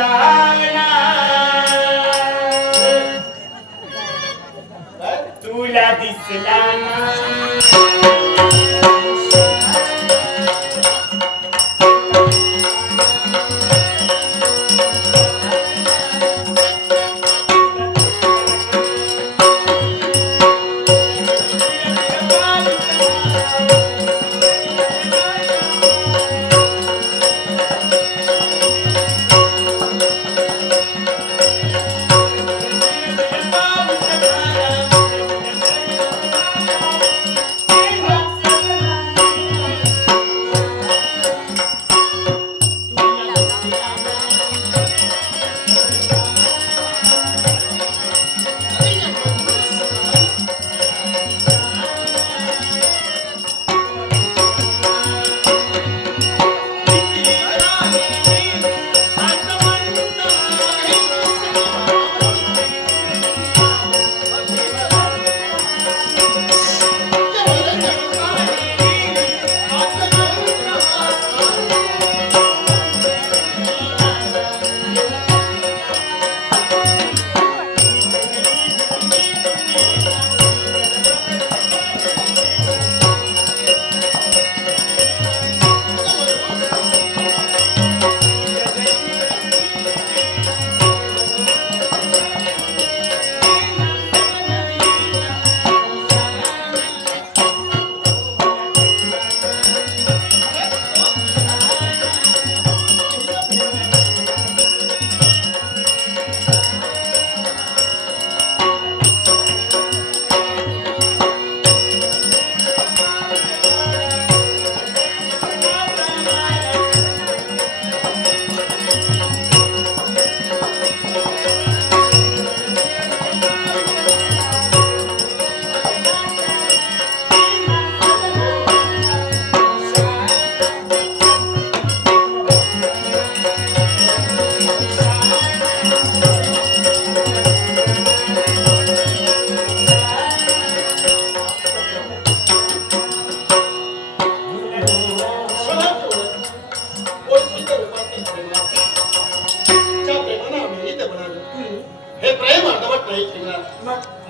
जाना तुला दिसला ना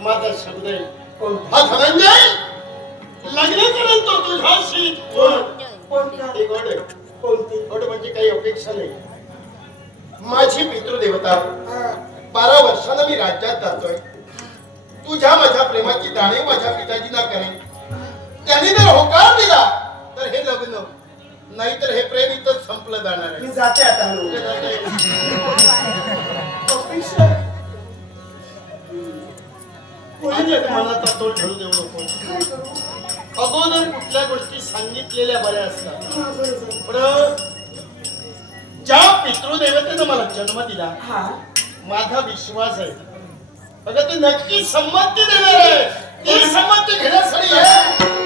माझा शब्द आहे हा धनंजय लग्न करेल तो तुझ्याशी कोणती गोड म्हणजे काही अपेक्षा नाही माझी पितृदेवता 12 वर्षांना मी राज्यात जातोय तुझ्या माझ्या प्रेमाची जाणीव माझ्या पिताजींना करेन त्यांनी जर होकार दिला तर हे लग्न नाहीतर हे प्रेम इथंच संपलं जाणार आहे मी जाते आता मनात तो ठेवू देऊ नको अगोदर कुठल्या गोष्टी सांगितलेल्या बऱ्या असतात पण ज्या पितृदेवतेनं मला जन्म दिला माझा विश्वास आहे अगं ती नक्की संमती देणार आहे ती संमती घेण्यासाठी